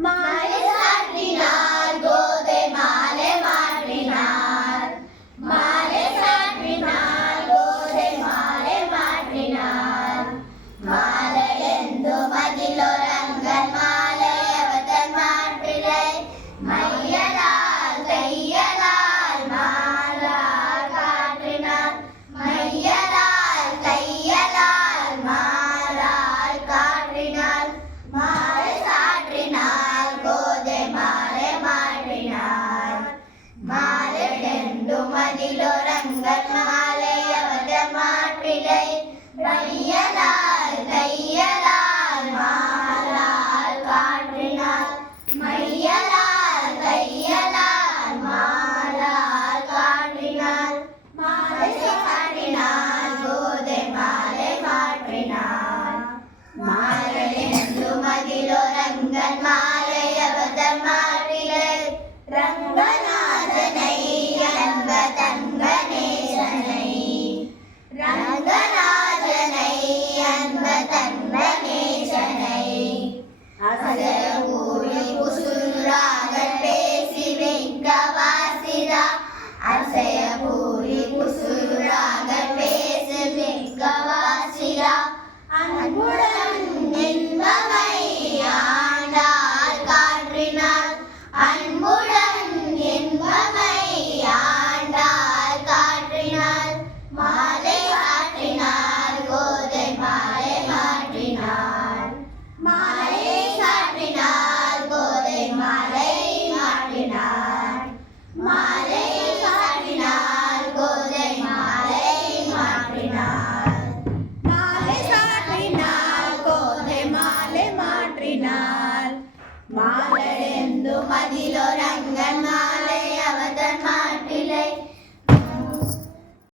மாலை சாற்றினார் கோதை மாலை மாற்றினார் மாலை சாற்றினார் கோதை மாலை மாற்றினார் மாலையெந்து மதிலொரங்கன் மாலையவதன் மாற்றிலை மையலால் கையலால் மாலால் காற்றினார் மையலால் கையலால் மாலால் காற்றினார் மாலை சாற்றினார் கோதை மாலை மாற்றினார் மாலையெந்து மதிலொரங்கன் மாலையவதன் மாற்றிலை மையலால் கையலால் மாலால் காற்றினார் மையலால் கையலால் மாலால் காற்றினார் மாலை சாற்றினார் கோதை மாலை மாற்றினார் மாலையென்று மதிலொரங்கன் மாலையவதன் மாற்றிலை ரங்கநாதனை அன்ப தங்கநேசனை ரங்கநாதனை அன்ப தங்கநேசனை அசையபூரி குசுராகல் பேசி வைக்க வாசிதா அசையபூரி குசுராகல் பேசி வைக்க வாசிதா அன்புடன் இன்பமை ஆண்டாள் காற்றினாள் அன்புடன் இன்பமை ஆண்டாள் காற்றினாள் மாலை சாற்றினார் கோதை மாலை மாற்றினார் மாலை சாற்றினார் கோதை மாலை மாற்றினார் மாலை சாற்றினார் கோதை மாலை மாற்றினார் மாலை சாற்றினார் கோதை மாலை மாற்றினார் மாலையெந்து மதிலொரங்கன்